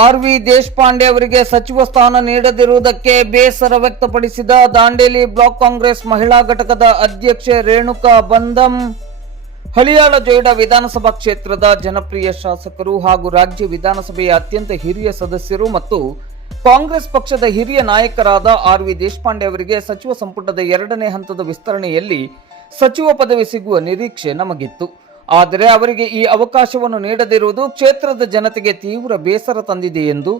ಆರ್.ವಿ. ದೇಶಪಾಂಡೆ ಅವರಿಗೆ ಸಚಿವ ಸ್ಥಾನ ನೀಡದಿರುವುದಕ್ಕೆ ಬೇಸರ ವ್ಯಕ್ತಪಡಿಸಿದ ದಾಂಡೇಲಿ ಬ್ಲಾಕ್ ಕಾಂಗ್ರೆಸ್ ಮಹಿಳಾ ಘಟಕದ ಅಧ್ಯಕ್ಷೆ ರೇಣುಕಾ ಬಂದಂ, ಹಳಿಯಾಳ ಜೊಯ್ಡಾ ವಿಧಾನಸಭಾ ಕ್ಷೇತ್ರದ ಜನಪ್ರಿಯ ಶಾಸಕರು ಹಾಗೂ ರಾಜ್ಯ ವಿಧಾನಸಭೆಯ ಅತ್ಯಂತ ಹಿರಿಯ ಸದಸ್ಯರು ಮತ್ತು ಕಾಂಗ್ರೆಸ್ ಪಕ್ಷದ ಹಿರಿಯ ನಾಯಕರಾದ ಆರ್.ವಿ. ದೇಶಪಾಂಡೆ ಅವರಿಗೆ ಸಚಿವ ಸಂಪುಟದ 2ನೇ ಹಂತದ ವಿಸ್ತರಣೆಯಲ್ಲಿ ಸಚಿವ ಪದವಿ ಸಿಗುವ ನಿರೀಕ್ಷೆ ನಮಗಿತ್ತು. ಆದರೆ ಅವರಿಗೆ ಈ ಅವಕಾಶವನ್ನು ನೀಡದಿರುವುದು ಕ್ಷೇತ್ರದ ಜನತೆಗೆ ತೀವ್ರ ಬೇಸರ ತಂದಿದೆ ಎಂದು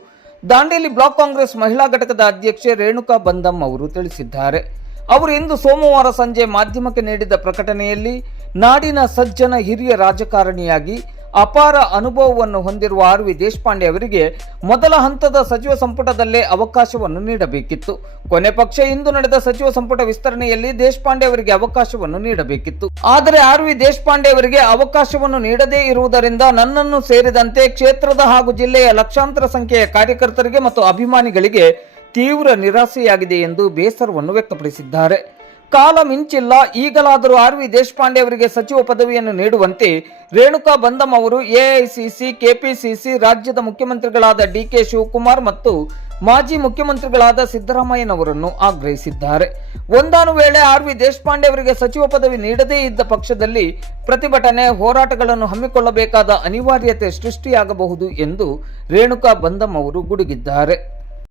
ದಾಂಡೇಲಿ ಬ್ಲಾಕ್ ಕಾಂಗ್ರೆಸ್ ಮಹಿಳಾ ಘಟಕದ ಅಧ್ಯಕ್ಷೆ ರೇಣುಕಾ ಬಂದಂ ಅವರು ತಿಳಿಸಿದ್ದಾರೆ. ಅವರು ಇಂದು ಸೋಮವಾರ ಸಂಜೆ ಮಾಧ್ಯಮಕ್ಕೆ ನೀಡಿದ ಪ್ರಕಟಣೆಯಲ್ಲಿ ನಾಡಿನ ಸಜ್ಜನ ಹಿರಿಯ ರಾಜಕಾರಣಿಯಾಗಿ ಅಪಾರ ಅನುಭವವನ್ನು ಹೊಂದಿರುವ ಆರ್.ವಿ. ದೇಶಪಾಂಡೆ ಅವರಿಗೆ ಮೊದಲ ಹಂತದ ಸಚಿವ ಸಂಪುಟದಲ್ಲೇ ಅವಕಾಶವನ್ನು ನೀಡಬೇಕಿತ್ತು. ಕೊನೆ ಪಕ್ಷ ಇಂದು ನಡೆದ ಸಚಿವ ಸಂಪುಟ ವಿಸ್ತರಣೆಯಲ್ಲಿ ದೇಶಪಾಂಡೆ ಅವರಿಗೆ ಅವಕಾಶವನ್ನು ನೀಡಬೇಕಿತ್ತು. ಆದರೆ ಆರ್.ವಿ. ದೇಶಪಾಂಡೆ ಅವರಿಗೆ ಅವಕಾಶವನ್ನು ನೀಡದೇ ಇರುವುದರಿಂದ ನನ್ನನ್ನು ಸೇರಿದಂತೆ ಕ್ಷೇತ್ರದ ಹಾಗೂ ಜಿಲ್ಲೆಯ ಲಕ್ಷಾಂತರ ಸಂಖ್ಯೆಯ ಕಾರ್ಯಕರ್ತರಿಗೆ ಮತ್ತು ಅಭಿಮಾನಿಗಳಿಗೆ ತೀವ್ರ ನಿರಾಸೆಯಾಗಿದೆ ಎಂದು ಬೇಸರವನ್ನು ವ್ಯಕ್ತಪಡಿಸಿದ್ದಾರೆ. ಕಾಲ ಮಿಂಚಿಲ್ಲ, ಈಗಲಾದರೂ ಆರ್.ವಿ. ದೇಶಪಾಂಡೆ ಅವರಿಗೆ ಸಚಿವ ಪದವಿಯನ್ನು ನೀಡುವಂತೆ ರೇಣುಕಾ ಬಂದಂ ಅವರು ಎಐಸಿಸಿ, ಕೆಪಿಸಿಸಿ, ರಾಜ್ಯದ ಮುಖ್ಯಮಂತ್ರಿಗಳಾದ ಡಿ.ಕೆ. ಶಿವಕುಮಾರ್ ಮತ್ತು ಮಾಜಿ ಮುಖ್ಯಮಂತ್ರಿಗಳಾದ ಸಿದ್ದರಾಮಯ್ಯನವರನ್ನು ಆಗ್ರಹಿಸಿದ್ದಾರೆ. ಒಂದಾನು ವೇಳೆ ಆರ್.ವಿ. ದೇಶಪಾಂಡೆ ಅವರಿಗೆ ಸಚಿವ ಪದವಿ ನೀಡದೇ ಇದ್ದ ಪಕ್ಷದಲ್ಲಿ ಪ್ರತಿಭಟನೆ, ಹೋರಾಟಗಳನ್ನು ಹಮ್ಮಿಕೊಳ್ಳಬೇಕಾದ ಅನಿವಾರ್ಯತೆ ಸೃಷ್ಟಿಯಾಗಬಹುದು ಎಂದು ರೇಣುಕಾ ಬಂದಂ ಅವರು ಗುಡುಗಿದ್ದಾರೆ.